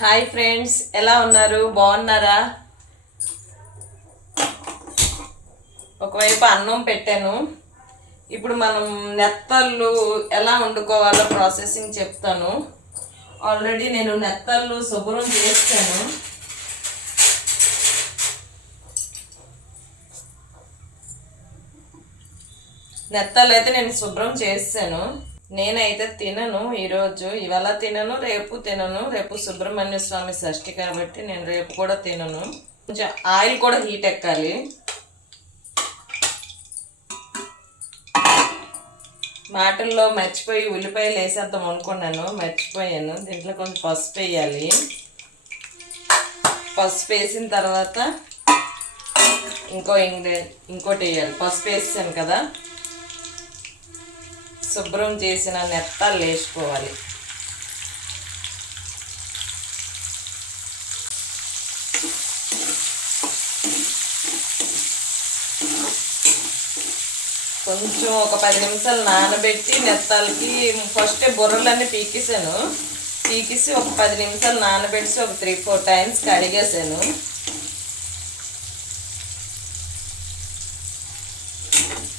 Hi friends ఎలా ఉన్నారు? బాగున్నారా? ఒకవైపు అన్నం పెట్టాను. ఇప్పుడు మనం నెత్తళ్ళు ఎలా వండుకోవాలో ప్రాసెసింగ్ చెప్తాను. ఆల్రెడీ నేను నెత్తళ్ళు శుభ్రం చేస్తాను. నెత్తళ్ళు అయితే నేను శుభ్రం చేస్తాను. నేనైతే తినను ఈరోజు. ఇవాళ తినను రేపు తినను. రేపు సుబ్రహ్మణ్య స్వామి షష్ఠి కాబట్టి నేను రేపు కూడా తినను. కొంచెం ఆయిల్ కూడా హీట్ ఎక్కాలి. మాటల్లో మర్చిపోయి ఉల్లిపాయలు వేసేద్దాం అనుకున్నాను. మర్చిపోయాను. దీంట్లో కొంచెం పసుపు వేయాలి. పసుపు వేసిన తర్వాత ఇంకో ఇంగ్రీ ఇంకోటి వేయాలి. పసుపు వేసాను కదా. శుభ్రం చేసిన నెత్తాలు వేసుకోవాలి. కొంచెం ఒక పది నిమిషాలు నానబెట్టి నెత్తాలకి ఫస్ట్ బుర్రలన్నీ పీకేసాను పీకేసి ఒక పది నిమిషాలు నానబెట్టి ఒక త్రీ ఫోర్ టైమ్స్ కడిగేసాను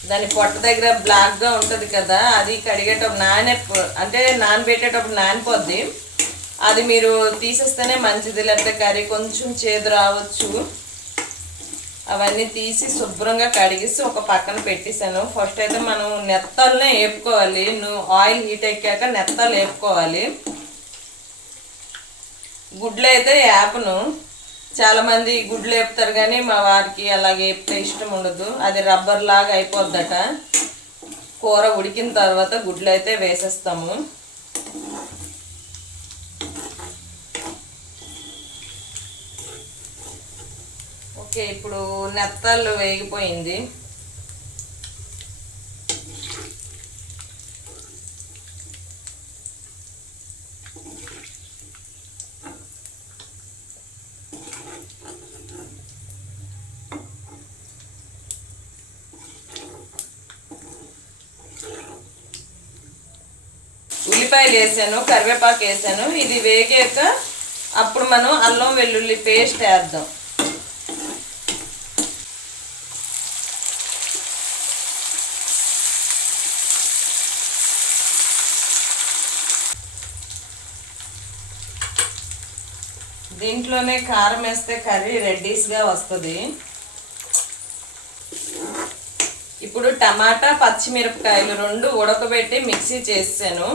దాని పొట్ట దగ్గర బ్లాక్గా ఉంటుంది కదా అది కడిగేటప్పుడు నానే అంటే నానబెట్టేటప్పుడు నానిపోద్ది. అది మీరు తీసేస్తేనే మంచిది లేకపోతే కర్రీ కొంచెం చేదు రావచ్చు. అవన్నీ తీసి శుభ్రంగా కడిగేసి ఒక పక్కన పెట్టేశాను. ఫస్ట్ అయితే మనం నెత్తల్నే వేపుకోవాలి నువ్వు ఆయిల్ హీట్ ఎక్కాక నెత్తలు వేపుకోవాలి గుడ్లు అయితే వేపను చాలామంది గుడ్లు వేపుతారు కానీ మా వారికి అలాగే వేపితే ఇష్టం ఉండదు. అది రబ్బర్ లాగా అయిపోద్దట. కూర ఉడికిన తర్వాత గుడ్లు అయితే వేసేస్తాము. ఓకే ఇప్పుడు నెత్తళ్ళు వేగిపోయింది. ఉల్లిపాయలు వేసాను కరివేపాకు వేసాను. ఇది వేగాక అప్పుడు మనం అల్లం వెల్లుల్లి పేస్ట్ వేద్దాం. దీంట్లోనే కారం వేస్తే కర్రీ రెడ్డీస్గా వస్తుంది. ఇప్పుడు టమాటా పచ్చిమిరపకాయలు రెండు ఉడకబెట్టి మిక్సీ చేసాను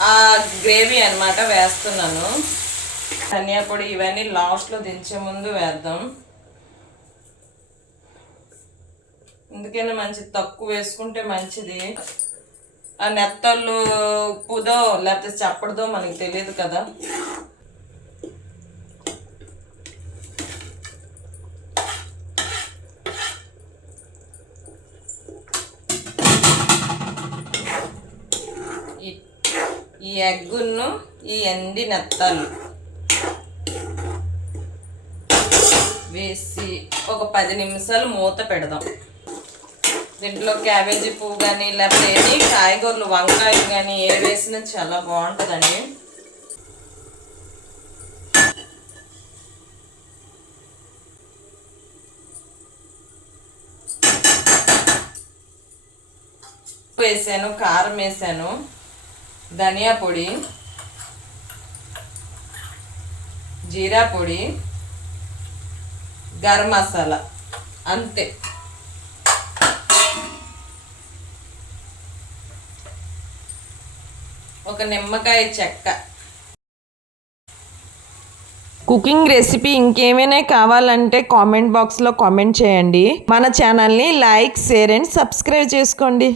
ఆ గ్రేవీ అన్నమాట వేస్తున్నాను. ధనియా పొడి ఇవన్నీ లాస్ట్లో దించే ముందు వేద్దాం. ఎందుకైనా మంచి తక్కువ వేసుకుంటే మంచిది. ఆ నెత్తళ్ళు ఉప్పుదో లేకపోతే చప్పడదో మనకి తెలియదు కదా. ఈ ఎగ్గును ఈ ఎండి నెత్తలు వేసి ఒక పది నిమిషాలు మూత పెడదాం. దీంట్లో క్యాబేజీ పువ్వు కానీ లేకపోతే ఏది కాయగూరలు వంకాయలు కానీ ఏ వేసినా చాలా బాగుంటుందండి. వేసాను కారం వేసాను. ధనియా పొడి జీరా పొడి గరం మసాలా అంతే. ఒక నిమ్మకాయ చెక్క. కుకింగ్ రెసిపీ ఇంకేమైనా కావాలంటే కామెంట్ బాక్స్లో కామెంట్ చేయండి. మన ఛానల్ని లైక్ షేర్ అండ్ సబ్స్క్రైబ్ చేసుకోండి.